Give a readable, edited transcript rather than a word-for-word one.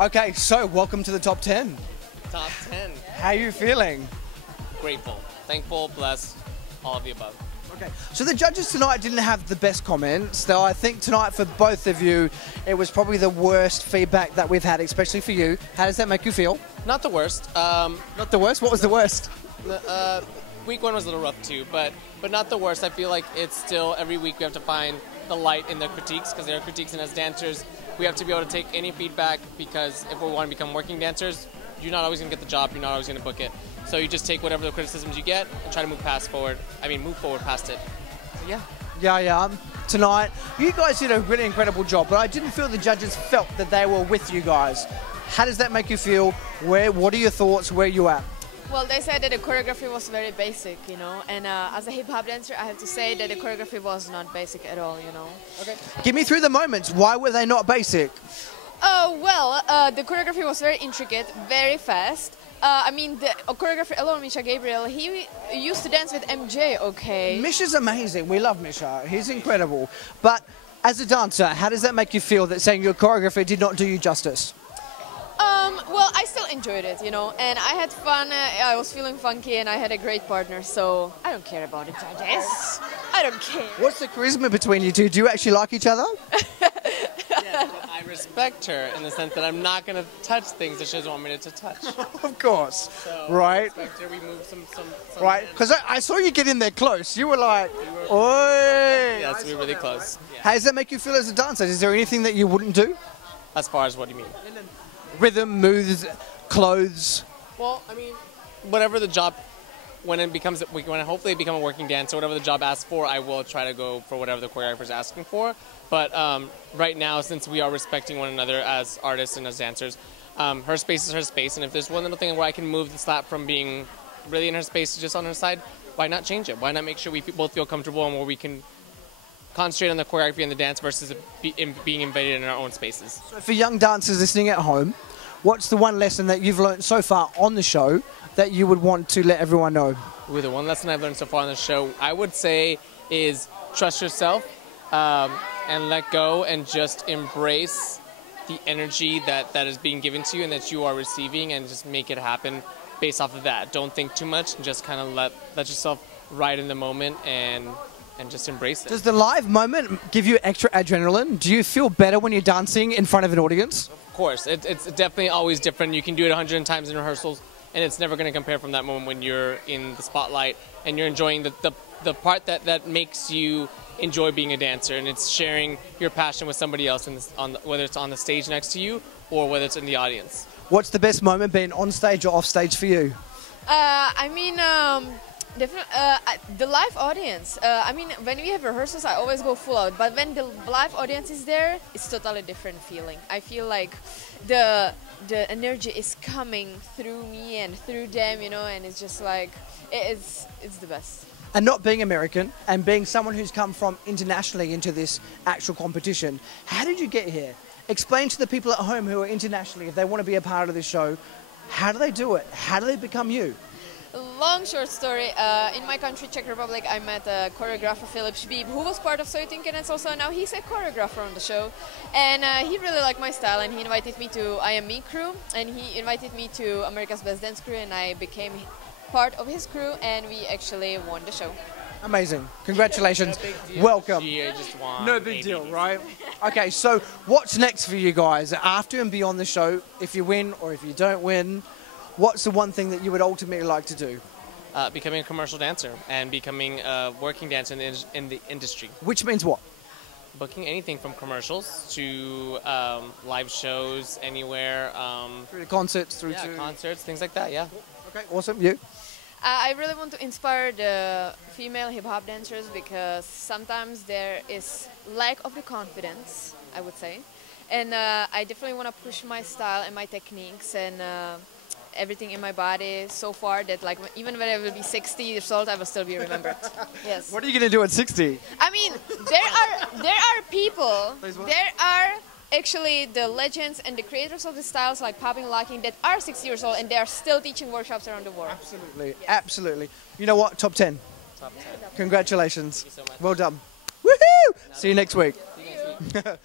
Okay, so welcome to the top 10. Top 10. How are you feeling? Grateful, thankful, blessed, all of the above. Okay, so the judges tonight didn't have the best comments, though I think tonight for both of you, it was probably the worst feedback that we've had, especially for you. How does that make you feel? Not the worst. Not the worst? What was the worst? Week 1 was a little rough too, but not the worst. I feel like it's still, every week we have to find the light in the critiques, because there are critiques, and as dancers, we have to be able to take any feedback, because if we want to become working dancers, you're not always going to get the job, you're not always going to book it. So you just take whatever the criticisms you get and try to move forward past it. Yeah. Yeah. Tonight, you guys did a really incredible job, but I didn't feel the judges felt that they were with you guys. How does that make you feel? What are your thoughts? Where are you at? Well, they said that the choreography was very basic, and as a hip-hop dancer, I have to say that the choreography was not basic at all, Okay. Give me through the moments. Why were they not basic? The choreography was very intricate, very fast. The choreographer alone, Misha Gabriel, he used to dance with MJ, okay? Misha's amazing. We love Misha. He's incredible. But as a dancer, how does that make you feel that saying your choreographer did not do you justice? Well, I still enjoyed it, and I had fun. I was feeling funky, and I had a great partner, so I don't care about the judges. I don't care. What's the charisma between you two? Do you actually like each other? Yes, but I respect her in the sense that I'm not going to touch things that she doesn't want me to touch. Of course. So, right. I respect her. We moved some right, because I saw you get in there close. You were like, oi! Yes, we were really close. Yeah. How does that make you feel as a dancer? Is there anything that you wouldn't do? As far as what do you mean? Rhythm, moves, clothes. Well, whatever the job, when I hopefully become a working dancer, whatever the job asks for, I will try to go for whatever the choreographer is asking for. But right now, since we are respecting one another as artists and as dancers, her space is her space, and if there's one little thing where I can move the slap from being really in her space to just on her side, why not change it? Why not make sure we both feel comfortable and where we can concentrate on the choreography and the dance versus being invaded in our own spaces? So for young dancers listening at home, what's the one lesson that you've learned so far on the show that you would want to let everyone know? Ooh, the one lesson I've learned so far on the show, I would say, is trust yourself and let go and just embrace the energy that is being given to you and that you are receiving, and just make it happen based off of that. Don't think too much, and just kind of let yourself ride in the moment and just embrace it. Does the live moment give you extra adrenaline? Do you feel better when you're dancing in front of an audience? Of course. It's definitely always different. You can do it 100 times in rehearsals, and it's never going to compare from that moment when you're in the spotlight and you're enjoying the part that makes you enjoy being a dancer, and it's sharing your passion with somebody else, whether it's on the stage next to you or whether it's in the audience. What's the best moment being on stage or off stage for you? The live audience. When we have rehearsals, I always go full out. But when the live audience is there, it's totally different feeling. I feel like the energy is coming through me and through them, and it's just like, it's the best. And not being American and being someone who's come from internationally into this actual competition, how did you get here? Explain to the people at home who are internationally, if they want to be a part of this show, how do they do it? How do they become you? Long short story, in my country, Czech Republic, I met a choreographer, Philip Šbíb, who was part of So You Think It's also now he's a choreographer on the show, and he really liked my style, and he invited me to I Am Me crew, and he invited me to America's Best Dance crew, and I became part of his crew, and we actually won the show. Amazing. Congratulations. No big deal. Welcome. She just won. No big deal, right? Okay, so what's next for you guys after and beyond the show? If you win or if you don't win, what's the one thing that you would ultimately like to do? Becoming a commercial dancer and becoming a working dancer in the industry. Which means what? Booking anything from commercials to live shows anywhere. Through the concerts, through to... concerts, things like that, yeah. Okay, awesome. You? I really want to inspire the female hip-hop dancers, because sometimes there is lack of the confidence, I would say. And I definitely want to push my style and my techniques and everything in my body so far that, like, even when I will be 60 years old, I will still be remembered. Yes. What are you going to do at 60? I mean, there are people, there are actually the legends and the creators of the styles like popping, locking that are 60 years old, and they are still teaching workshops around the world. Absolutely, absolutely. You know what? Top 10. Top 10. Congratulations. Thank you so much. Well done. Woohoo! See you next week. See you next week.